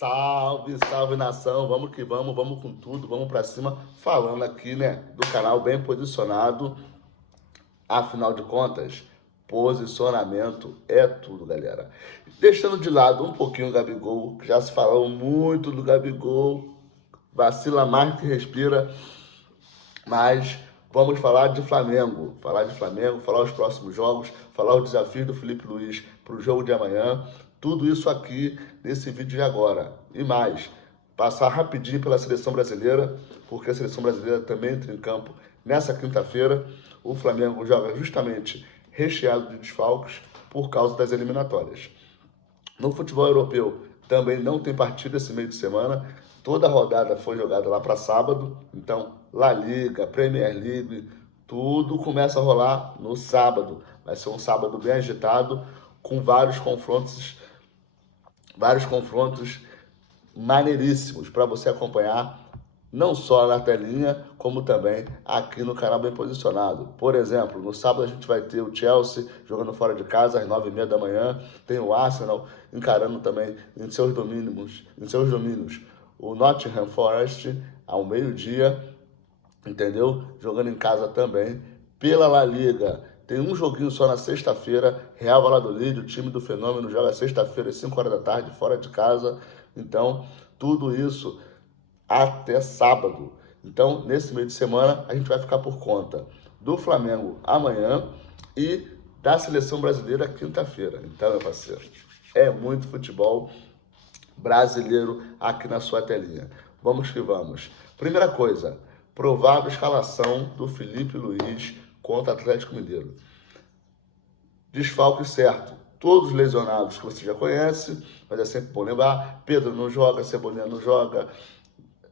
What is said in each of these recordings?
Salve, salve nação, vamos que vamos com tudo, vamos pra cima, falando aqui, né, do canal bem posicionado, afinal de contas, posicionamento é tudo, galera. Deixando de lado um pouquinho o Gabigol, que já se falou muito do Gabigol, vacila mais que respira, mas vamos falar de Flamengo, falar os próximos jogos, falar os desafios do Felipe Luiz para o jogo de amanhã, tudo isso aqui nesse vídeo de agora. E mais, passar rapidinho pela seleção brasileira, porque a seleção brasileira também entra em campo nessa quinta-feira. O Flamengo joga justamente recheado de desfalques por causa das eliminatórias. No futebol europeu também não tem partida esse meio de semana. Toda a rodada foi jogada lá para sábado. Então, La Liga, Premier League, tudo começa a rolar no sábado. Vai ser um sábado bem agitado, com vários confrontos maneiríssimos para você acompanhar, não só na telinha, como também aqui no canal bem posicionado. Por exemplo, no sábado a gente vai ter o Chelsea jogando fora de casa às 9h30 da manhã, tem o Arsenal encarando também em seus domínios o Nottingham Forest ao meio-dia, entendeu? Jogando em casa também. Pela La Liga, tem um joguinho só na sexta-feira, Real Valladolid, o time do Fenômeno, joga sexta-feira às 5h da tarde, fora de casa. Então, tudo isso até sábado. Então, nesse meio de semana, a gente vai ficar por conta do Flamengo amanhã e da Seleção Brasileira quinta-feira. Então, meu parceiro, é muito futebol brasileiro aqui na sua telinha. Vamos que vamos. Primeira coisa, provável escalação do Felipe Luiz contra o Atlético Mineiro. Desfalque certo. Todos os lesionados que você já conhece, mas é sempre bom lembrar. Pedro não joga, Cebolinha não joga,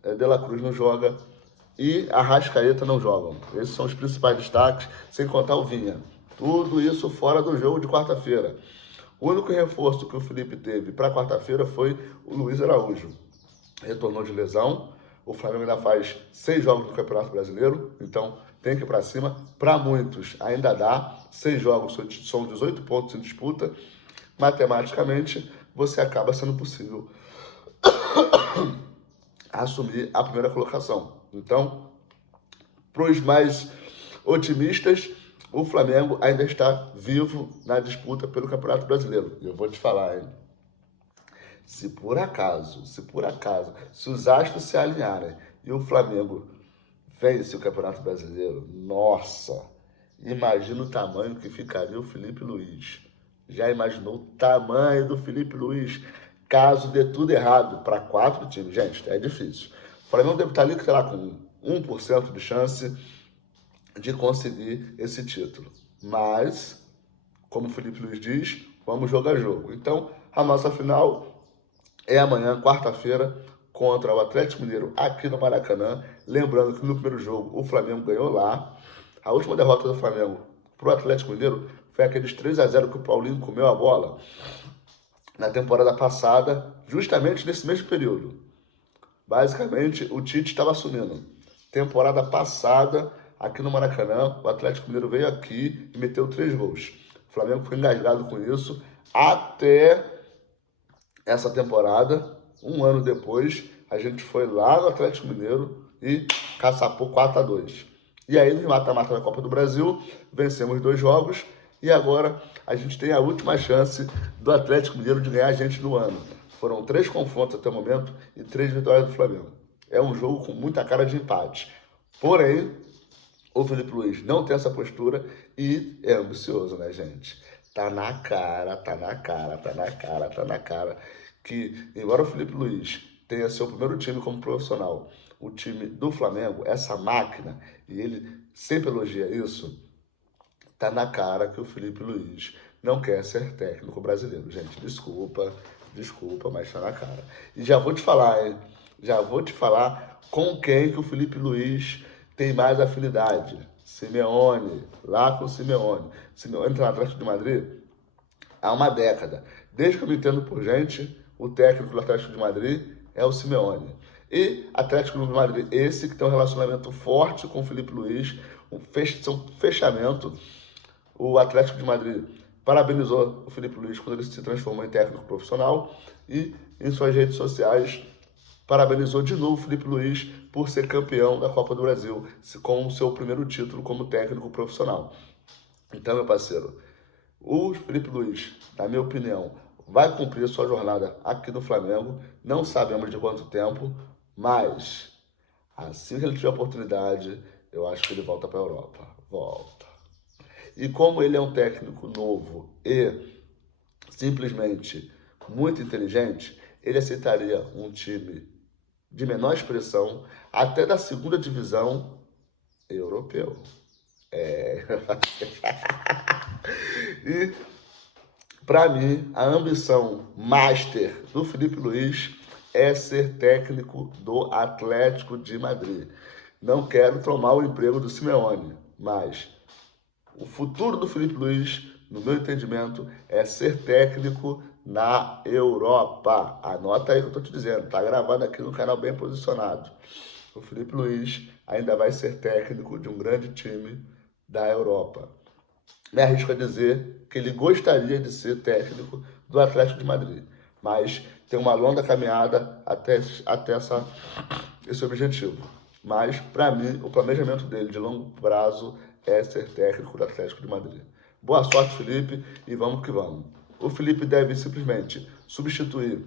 De La Cruz não joga e Arrascaeta não jogam. Esses são os principais destaques, sem contar o Vinha. Tudo isso fora do jogo de quarta-feira. O único reforço que o Felipe teve para quarta-feira foi o Luiz Araújo. Retornou de lesão. O Flamengo ainda faz 6 jogos no Campeonato Brasileiro, então tem que ir para cima. Para muitos ainda dá. 6 jogos são 18 pontos em disputa. Matematicamente, você acaba sendo possível assumir a primeira colocação. Então, para os mais otimistas, o Flamengo ainda está vivo na disputa pelo Campeonato Brasileiro. E eu vou te falar, hein? Se por acaso, se os astros se alinharem e o Flamengo vence o Campeonato Brasileiro, nossa, imagina o tamanho que ficaria o Felipe Luiz. Já imaginou o tamanho do Felipe Luiz caso dê tudo errado para 4 times? Gente, é difícil. O Flamengo deve estar ali, sei lá, com 1% de chance de conseguir esse título. Mas, como o Felipe Luiz diz, vamos jogar jogo. Então, a nossa final é amanhã, quarta-feira, contra o Atlético Mineiro aqui no Maracanã. Lembrando que no primeiro jogo o Flamengo ganhou lá. A última derrota do Flamengo para o Atlético Mineiro foi aqueles 3-0 que o Paulinho comeu a bola na temporada passada, justamente nesse mesmo período. Basicamente, o Tite estava assumindo. Temporada passada, aqui no Maracanã, o Atlético Mineiro veio aqui e meteu 3 gols. O Flamengo foi engasgado com isso até essa temporada. Um ano depois, a gente foi lá no Atlético Mineiro e caçapou 4-2. E aí, no mata-mata da Copa do Brasil, vencemos 2 jogos e agora a gente tem a última chance do Atlético Mineiro de ganhar a gente no ano. Foram 3 confrontos até o momento e 3 vitórias do Flamengo. É um jogo com muita cara de empate. Porém, o Felipe Luiz não tem essa postura e é ambicioso, né, gente? Tá na cara que, embora o Felipe Luiz tenha seu primeiro time como profissional, o time do Flamengo, essa máquina, e ele sempre elogia isso, tá na cara que o Felipe Luiz não quer ser técnico brasileiro. Gente, desculpa, mas tá na cara. E já vou te falar, hein? Já vou te falar com quem que o Felipe Luiz tem mais afinidade. Simeone, lá com o Simeone. Simeone tá no Atlético de Madrid há uma década. Desde que eu me entendo por gente, o técnico do Atlético de Madrid é o Simeone. E Atlético de Madrid, esse que tem um relacionamento forte com o Felipe Luiz, um fechamento. O Atlético de Madrid parabenizou o Felipe Luiz quando ele se transformou em técnico profissional e em suas redes sociais parabenizou de novo o Felipe Luiz por ser campeão da Copa do Brasil, com o seu primeiro título como técnico profissional. Então, meu parceiro, o Felipe Luiz, na minha opinião, vai cumprir a sua jornada aqui no Flamengo. Não sabemos de quanto tempo, mas assim que ele tiver a oportunidade, eu acho que ele volta para a Europa. Volta. E como ele é um técnico novo e simplesmente muito inteligente, ele aceitaria um time de menor expressão, até da segunda divisão europeu. E, para mim, a ambição master do Felipe Luiz é ser técnico do Atlético de Madrid. Não quero tomar o emprego do Simeone, mas o futuro do Felipe Luiz, no meu entendimento, é ser técnico na Europa. Anota aí o que eu estou te dizendo, tá gravado aqui no canal Bem Posicionado. O Felipe Luiz ainda vai ser técnico de um grande time da Europa. Me arrisco a dizer que ele gostaria de ser técnico do Atlético de Madrid, mas tem uma longa caminhada até esse objetivo. Mas, para mim, o planejamento dele de longo prazo é ser técnico do Atlético de Madrid. Boa sorte, Felipe, e vamos que vamos. O Felipe deve simplesmente substituir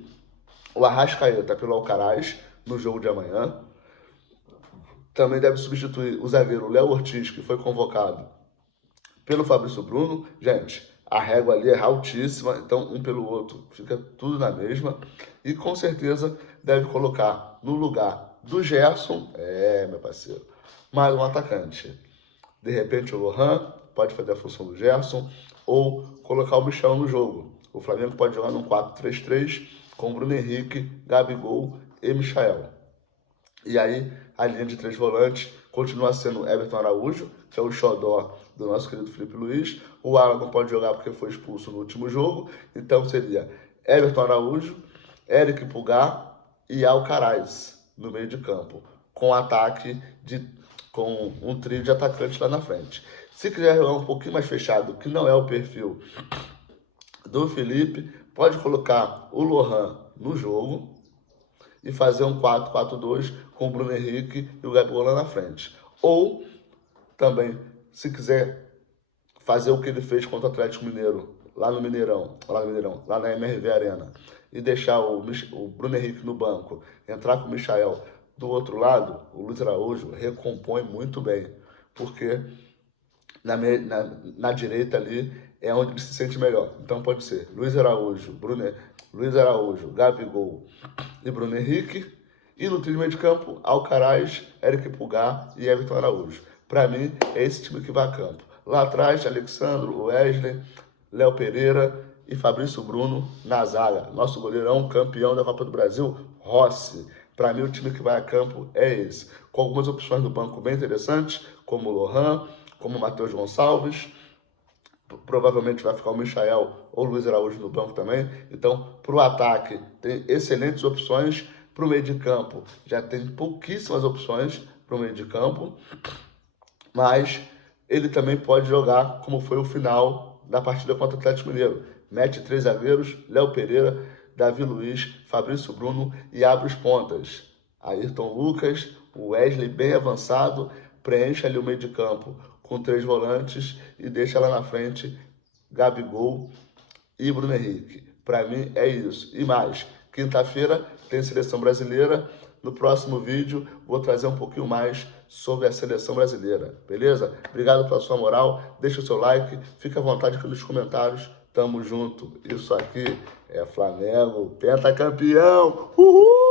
o Arrascaeta pelo Alcaraz no jogo de amanhã. Também deve substituir o zagueiro Léo Ortiz, que foi convocado pelo Fabrício Bruno. Gente, a régua ali é altíssima, então um pelo outro fica tudo na mesma. E com certeza deve colocar no lugar do Gerson, meu parceiro, mais um atacante. De repente o Lohan pode fazer a função do Gerson, ou colocar o Michel no jogo. O Flamengo pode jogar num 4-3-3 com Bruno Henrique, Gabigol e Michael. E aí a linha de 3 volantes continua sendo Everton Araújo, que é o xodó do nosso querido Felipe Luiz. O Alan não pode jogar porque foi expulso no último jogo, então seria Everton Araújo, Eric Pulgar e Alcaraz no meio de campo, com ataque com um trio de atacantes lá na frente. Se quiser jogar um pouquinho mais fechado, que não é o perfil do Felipe, pode colocar o Lohan no jogo e fazer um 4-4-2 com o Bruno Henrique e o Gabigol lá na frente. Ou também, se quiser fazer o que ele fez contra o Atlético Mineiro, lá na MRV Arena, e deixar o Bruno Henrique no banco, entrar com o Michael do outro lado, o Luiz Araújo recompõe muito bem, porque na direita ali é onde ele se sente melhor. Então pode ser Luiz Araújo, Gabigol e Bruno Henrique. E no trio de meio de campo, Alcaraz, Eric Pulgar e Everton Araújo. Para mim, é esse time que vai a campo. Lá atrás, Alexandro, Wesley, Léo Pereira e Fabrício Bruno na zaga. Nosso goleirão, campeão da Copa do Brasil, Rossi. Para mim, o time que vai a campo é esse. Com algumas opções do banco bem interessantes, como o Lohan, como o Matheus Gonçalves. Provavelmente vai ficar o Michael ou o Luiz Araújo no banco também. Então, para o ataque, tem excelentes opções. Para o meio de campo, já tem pouquíssimas opções para o meio de campo. Mas ele também pode jogar como foi o final da partida contra o Atlético Mineiro. Mete 3 zagueiros, Léo Pereira, Davi Luiz, Fabrício Bruno e abre os pontas. Ayrton Lucas, o Wesley bem avançado, preenche ali o meio de campo com 3 volantes e deixa lá na frente Gabigol e Bruno Henrique. Para mim é isso. E mais, quinta-feira tem Seleção Brasileira. No próximo vídeo vou trazer um pouquinho mais sobre a Seleção Brasileira, beleza? Obrigado pela sua moral, deixa o seu like, fica à vontade aqui nos comentários. Tamo junto. Isso aqui é Flamengo, pentacampeão. Uhul!